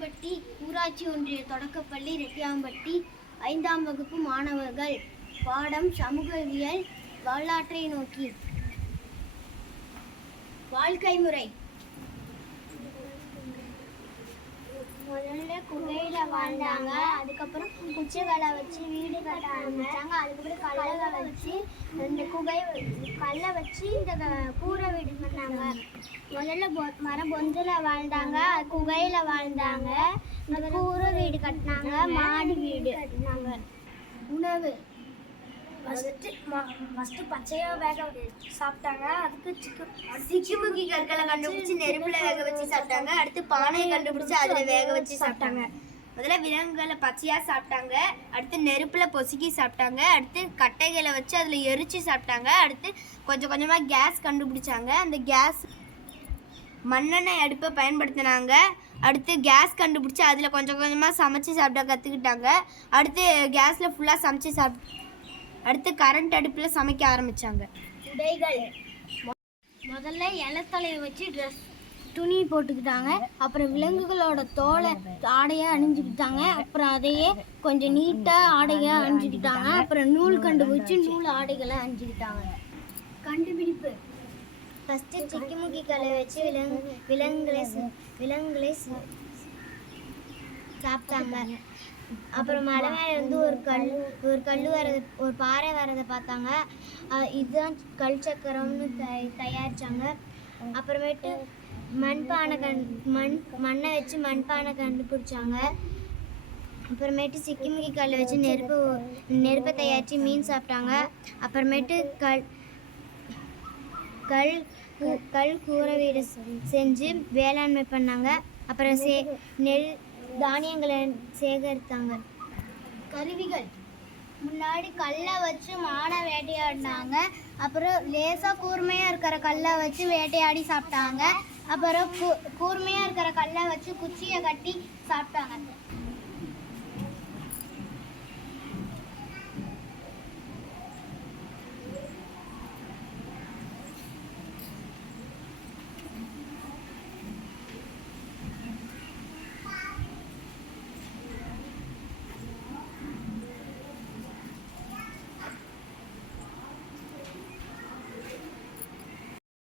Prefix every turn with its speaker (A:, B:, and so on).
A: ரெட்டியாம்பட்டி ஊராட்சி ஒன்றிய தொடக்கப்பள்ளி ரெட்டியாம்பட்டி ஐந்தாம் வகுப்பு மாணவர்கள். பாடம் சமூகவியல் வரலாற்றை நோக்கி. வாழ்க்கை முறை. முதல்ல குகையில வாழ்ந்தாங்க. அதுக்கப்புறம் குச்சிகளை வச்சு வீடு கட்ட ஆரம்பிச்சாங்க. அதுக்கப்புறம் கல்லை வச்சு இந்த குகை கல்லை வச்சு இந்த க- கூரை வீடு பண்ணாங்க முதல்ல பொ- மர பொந்தில் வாழ்ந்தாங்க. குகையில வாழ்ந்தாங்க. இந்த கூரை வீடு கட்டினாங்க. மாடி வீடு கட்டினாங்க. உணவு.
B: ஃபஸ்ட்டு ஃபஸ்ட்டு பச்சையாக வேக சாப்பிட்டாங்க. அதுக்கு சிக்கன்
A: சிக்கிமுக்கி கற்களை கண்டுபிடிச்சு நெருப்புல வேக வச்சு சாப்பிட்டாங்க. அடுத்து பானையை கண்டுபிடிச்சு அதுல வேக வச்சு சாப்பிட்டாங்க. முதல்ல விலங்குகளை பச்சையா சாப்பிட்டாங்க. அடுத்து நெருப்புல பொசுக்கி சாப்பிட்டாங்க. அடுத்து கட்டைகளை வச்சு அதுல எரிச்சு சாப்பிட்டாங்க. அடுத்து கொஞ்சம் கொஞ்சமா கேஸ் கண்டுபிடிச்சாங்க. அந்த கேஸ் மண்ணெண்ணெய் அடுப்பை பயன்படுத்தினாங்க. அடுத்து கேஸ் கண்டுபிடிச்சி அதில் கொஞ்சம் கொஞ்சமாக சமைச்சு சாப்பிட கற்றுக்கிட்டாங்க அடுத்து கேஸில் ஃபுல்லாக சமைச்சு சாப் அடுத்து கரண்ட் அடுப்பில் சமைக்க ஆரம்பித்தாங்க உடைகள். முதல்ல இலத்தலையை வச்சு ட்ரெஸ் துணி போட்டுக்கிட்டாங்க. அப்புறம் விலங்குகளோட தோலை ஆடையை அணிஞ்சுக்கிட்டாங்க. அப்புறம் அதையே கொஞ்சம் நீட்டாக ஆடையை அணிஞ்சுக்கிட்டாங்க. அப்புறம் நூல் கண்டுபிடிச்சு நூல் ஆடைகளை அணிஞ்சுக்கிட்டாங்க. கண்டுபிடிப்பு. ஃபஸ்ட்டு சிக்கிமுக்கி கலை வச்சு விலங்கு விலங்குகளை விலங்குகளை சாப்பிட்டாங்க. அப்புறம் மலை மேலே இருந்து ஒரு கல் ஒரு கல் வரது ஒரு பாறை வரதை பார்த்தாங்க. இதுதான் கல் சக்கரம்னு தய தயாரிச்சாங்க. அப்புறமேட்டு மண்பானை கண் மண் மண்ணை வச்சு மண்பானை கண்டுபிடிச்சாங்க. அப்புறமேட்டு சிக்கிமுக்கி கல்லை வச்சு நெருப்பு நெருப்பை தயாரித்து மீன் சாப்பிட்டாங்க. அப்புறமேட்டு கல் கல் கல் கூரை வீடு செஞ்சு வேளாண்மை பண்ணாங்க. அப்புறம் சே நெல் தானியங்களை சேகரித்தாங்க. கருவிகள். முன்னாடி கல்லை வச்சு மானை வேட்டையாடினாங்க. அப்புறம் லேசாக கூர்மையாக இருக்கிற கல்லை வச்சு வேட்டையாடி சாப்பிட்டாங்க. அப்புறம் கூ கூர்மையாக இருக்கிற கல்லை வச்சு குச்சியை கட்டி சாப்பிட்டாங்க.